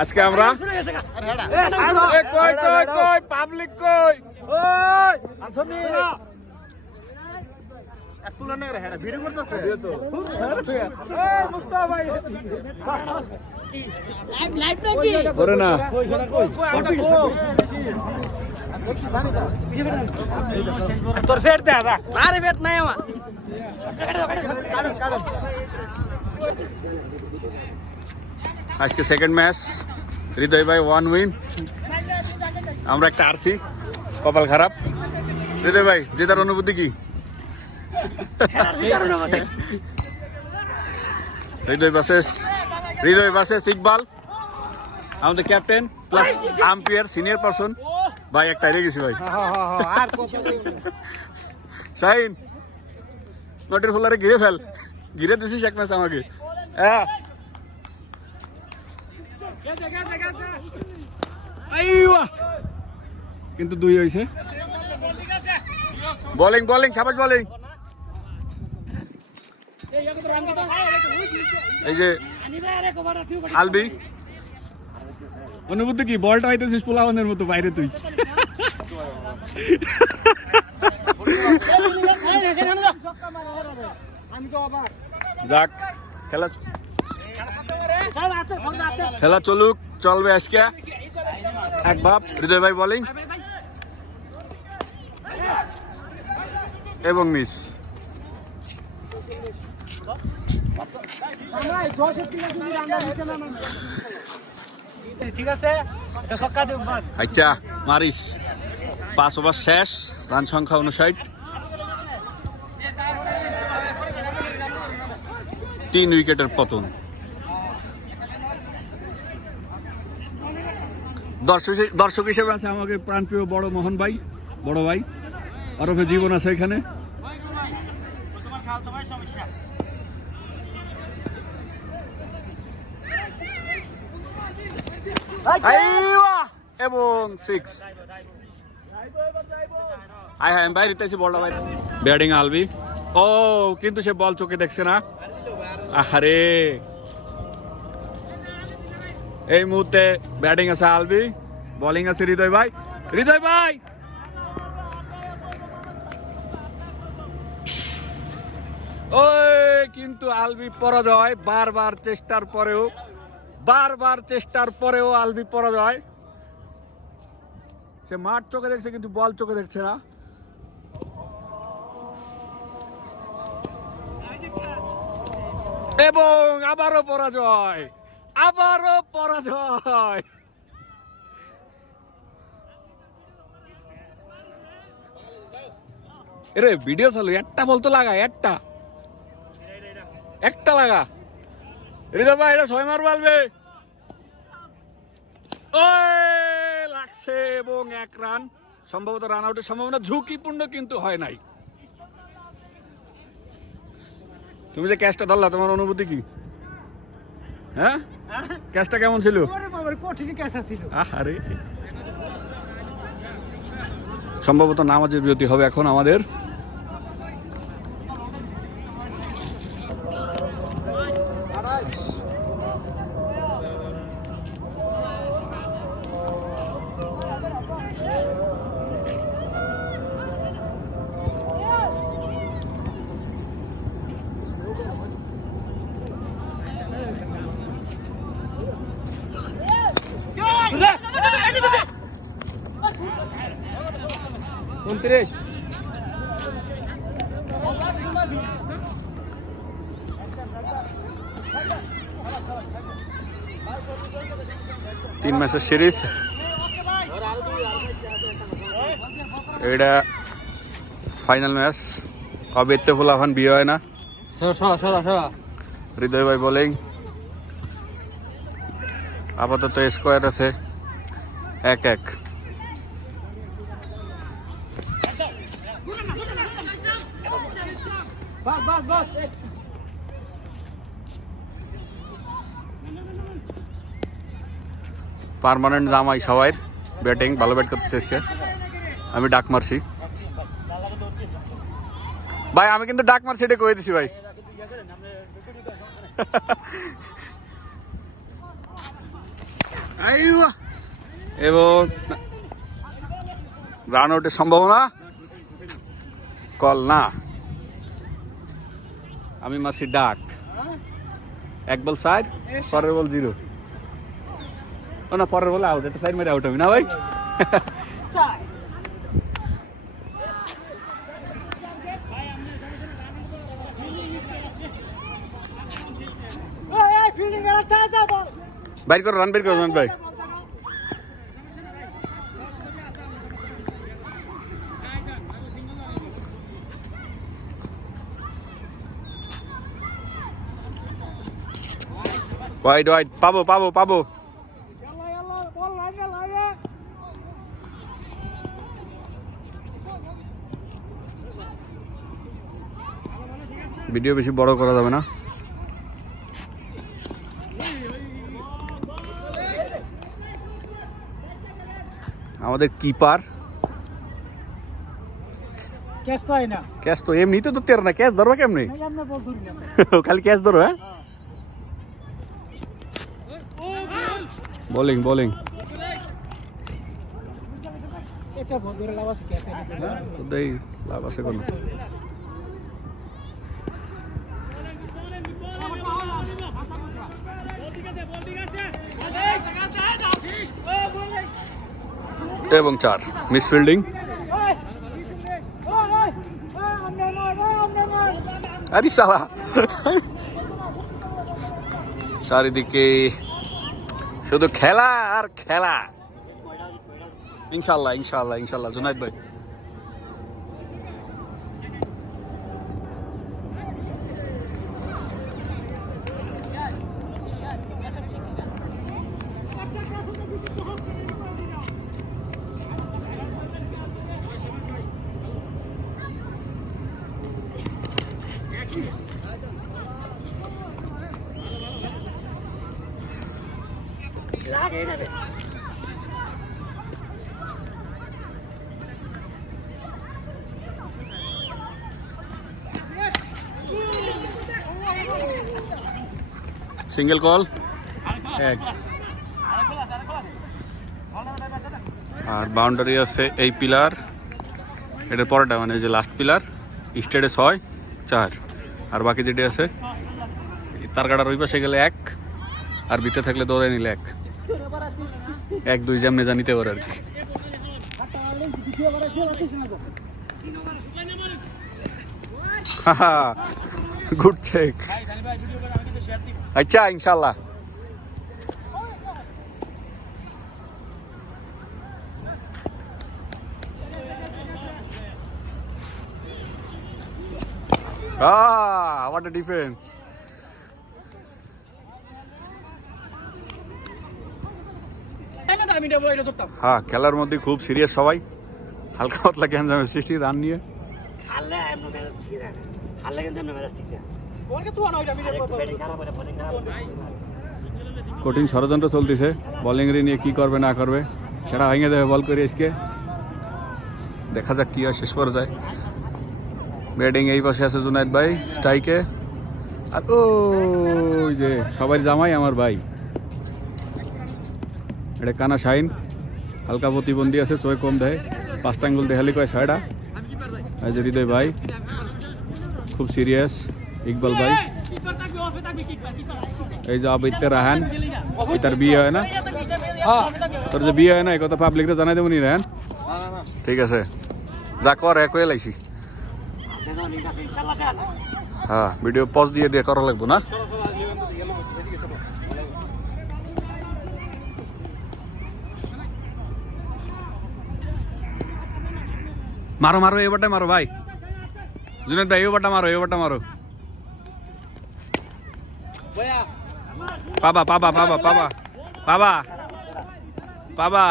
আজকে আমরা কই কই কই পাবলিক কই ওই আসনি তুলনা রে হেডা ভিডিও করতেছে তো এই মুস্তাফা ভাই লাইভ নাকি করে না তোর ফের দে দাদা আরে বেট নাই আমার আজকে সেকেন্ড ম্যাচ হৃদয় ভাই 1 উইন আমরা একটা আরসি কপাল খারাপ হৃদয় ভাই জেতার অনুভূতি কি হৃদয় ভার্সেস ইকবাল আমাদের captain plus umpire senior person ভাই একটা হেরে গেছি ভাই আর কত শাহিন নটের ফুলারে ঘিরে দিছিস এক ম্যাচ আমাকে হ্যাঁ কিন্তু 2 হয়েছে বোলিং সাবাস বোলিং এই যে আলবি অনুভূতি কি বলটা হইতেছিস পোলাওয়ানের মতো বাইরে তুই যাক খেলা চলুক চলবে আজকে এক ভাব হৃদয় ভাই বোলিং এবং মিস ঠিক আছে ছক্কা দেব বাস আচ্ছা মারিস 5 ওভার শেষ রান সংখ্যা 59 3 উইকেটের পতন দর্শক হিসেবে আছে আমাকে প্রাণপ্রিয় বড় মোহন ভাই বড় ভাই ওরফে জীবন আছে এখানে এবং 6 আমি বাইরে দিতেছি বলটা বাইরে ব্যাটিং আলবি ও কিন্তু সে বল চোখে দেখছে না আহারে এই মুহূর্তে ব্যাটিং আছে আলবি বোলিং আছে হৃদয় ভাই ওই কিন্তু আলবি পরাজয় বারবার চেষ্টার পরেও আলবি পরাজয় সে মাঠ চোখে দেখছে কিন্তু বল চোখে দেখছে না এবং আবারও পরাজয় এরে ভিডিও চালু একটা বলতো লাগা একটা লাগা হৃদয় ভাই এটা 6 মার বলবে লাগছে এবং 1 রান সম্ভবত রান আউটের সম্ভাবনা ঝুঁকিপূর্ণ কিন্তু হয় নাই তুমি যে ক্যাচটা ধরলা তোমার অনুভূতি কি হ্যাঁ ক্যাচটা কেমন ছিল কঠিন ক্যাচ ছিল আরে সম্ভবত নামাজের বিরতি হবে এখন আমাদের উনত্রিশ 3 ম্যাচের সিরিজ এটা ফাইনাল ম্যাচ কবে এতে ফুলাফান বিয়ে হয় না হৃদয় ভাই বোলিং আপাতত স্কোয়ার আছে 1-1 পার্মানেন্ট জামাই সবাই ব্যাটিং ভালো ব্যাট করতেছে আজকে আমি ডাক মারছি ভাই আমি কিন্তু ডাক মারছি এটা কয়ে দিছি ভাই আইয়া এবং রান আউটের সম্ভাবনা কল না, আমি মারছি ডাক। এক বল সাইড, পরের বল 0। না পরের বলে আউট, একটা সাইড মেরে আউট হবে না ভাই। বাইর করো, রান বের করো ভাই। ওয়াইড ওয়াইড, পাবো পাবো পাবো। ভিডিও বেশি বড় করা যাবে না। আমাদের কিপার ক্যাচ তো এমনি তো ধরতে না, ক্যাচ ধরবা কেমনি? খালি ক্যাচ ধরো। হ্যাঁ, বোলিং বোলিং লাভ আছে কোনো? এবং 4 মিস ফিল্ডিং। আরে শালা, চারিদিকে শুধু খেলা আর খেলা। ইনশাল্লাহ ইনশাল্লাহ ইনশাল্লাহ। জুনাইদ ভাই সিঙ্গেল কল 1। আর বাউন্ডারি আছে এই পিলার, এটার পরেটা মানে যে লাস্ট পিলার, স্টেটে 6 4। আর বাকি যেটি আছে তার কাটার ওই পাশে গেলে 1, আর ভিতরে থাকলে দৌড়ে নিলে 1 1 2 যেমনি যা নিতে পারে আর কি। Good check. আচ্ছা ইনশাল্লাহ। What a defense! হ্যাঁ, খেলার মধ্যে খুব সিরিয়াস সবাই, হালকা পাতলা গ্যাঞ্জামের সৃষ্টি রান নিয়ে। কঠিন ষড়যন্ত্র চলতেছে, বোলিং রে নিয়ে কি করবে না করবে, সেটা ভেঙে দেবে বল করে এসকে। দেখা যাক কি হয় শেষ পর্যায়ে। ব্যাটিং এই পাশে আছে জুনাইদ ভাই স্ট্রাইকে, আর ওই যে সবাই জামাই আমার ভাই, এটা কানা শাইন, হালকা প্রতিবন্ধী আছে, চোখ কম দেয়, 5টা আঙ্গুল দেখালি কয় 6টা। এই যে হৃদয় ভাই খুব সিরিয়াস, ইকবাল ভাই, এই যে আবিত্য রাহান, এটার বিয়ে হয় না, তোর যে বিয়ে হয় না, এই কথা পাবলিকরে জানাই দেবো নি রাহান? ঠিক আছে, যা কর এক হয়ে লাইছি। হ্যাঁ, ভিডিও পজ দিয়ে দিয়ে করা লাগবো না। মারো মারো, এবারটা মারো ভাই, জুনাইদ ভাই এবারটা মারো, এবারটা মারো। পাবা পাবা পাবা পাবা পাবা পাবা,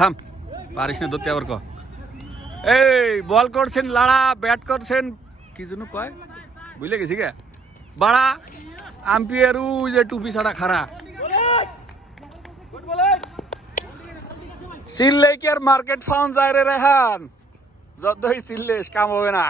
থাম, পারিস না ধরতে আবার ক। এই বল করছেন লাড়া, ব্যাট করছেন কি জন্য কয় বুঝলে গেছি গে বাড়া, আম্পিয়ার যে টুপি ছাড়া খারা, সিললে কি আর মার্কেট ফাউন্ড যায় রে রেহান, যতই সিললেস কাম হবে না।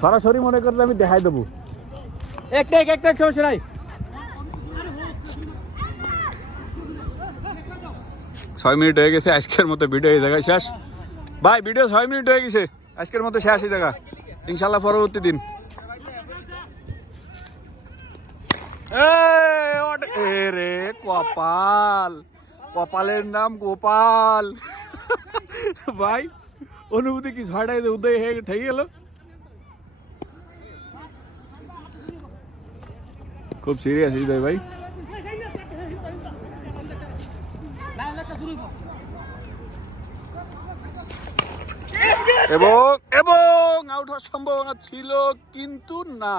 সরাসরি মনে করলে আমি দেখাই দেবো। একটা সমস্যা নাই। 6 মিনিট হয়ে গেছে, আজকের মতো ভিডিও এই জায়গায় শেষ ভাই। ভিডিও 6 মিনিট হয়ে গেছে, আজকের মতো শেষ এই জায়গা। ইনশাল্লাহ পরবর্তী দিন। রে কপাল, কপালের নাম গোপাল। ভাই অনুভূতি কি ছয়টায় উদয় হয়ে থেকে গেল। খুব সিরিয়াস হৃদয় ভাই। এবং আউট হওয়ার সম্ভাবনা ছিল কিন্তু না।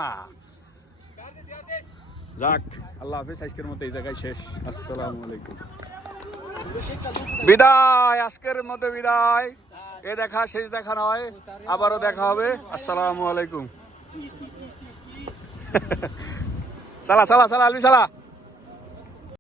যাক, আল্লাহ হাফেজ, আজকের মতো এই জায়গায় শেষ। আসসালামু আলাইকুম, বিদায়। আজকের মতো বিদায়। এ দেখা শেষ দেখা নয়, আবারও দেখা হবে। আসসালামু আলাইকুম। চালা আলবি চালা।